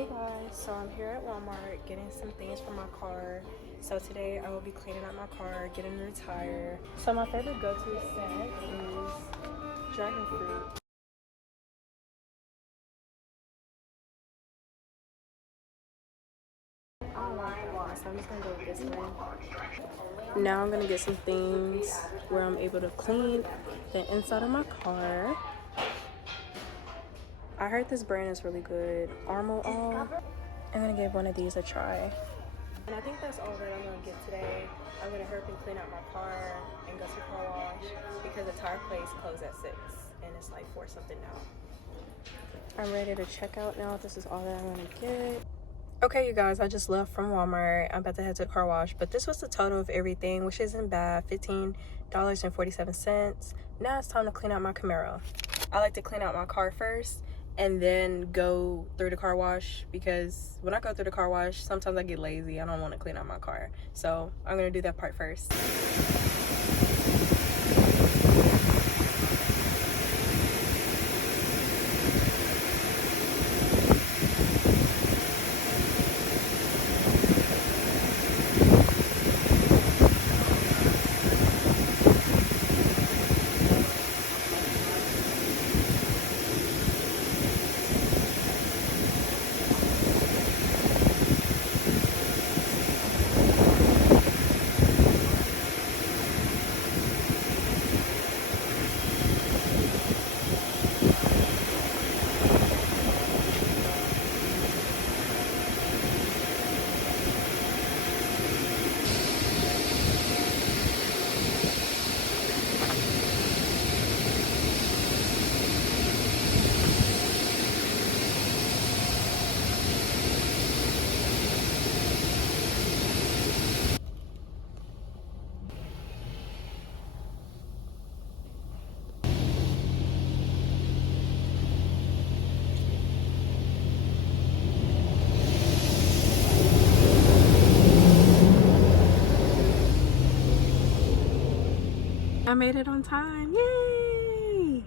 Hey guys, so I'm here at Walmart getting some things for my car. So today I will be cleaning out my car, getting a new tire. So my favorite go-to scent is dragon fruit. I don't like one, so I'm just gonna go with this one. Now I'm gonna get some things where I'm able to clean the inside of my car. I heard this brand is really good, Armo All. I'm gonna give one of these a try. And I think that's all that I'm gonna get today. I'm gonna hurry and clean out my car and go to the car wash because the tire place closed at 6 and it's like 4 something now. I'm ready to check out now. This is all that I'm gonna get. Okay, you guys, I just left from Walmart. I'm about to head to the car wash, but this was the total of everything, which isn't bad, $15.47. Now it's time to clean out my Camaro. I like to clean out my car first and then go through the car wash because when I go through the car wash, sometimes I get lazy. I don't want to clean out my car. So I'm going to do that part first. I made it on time. Yay!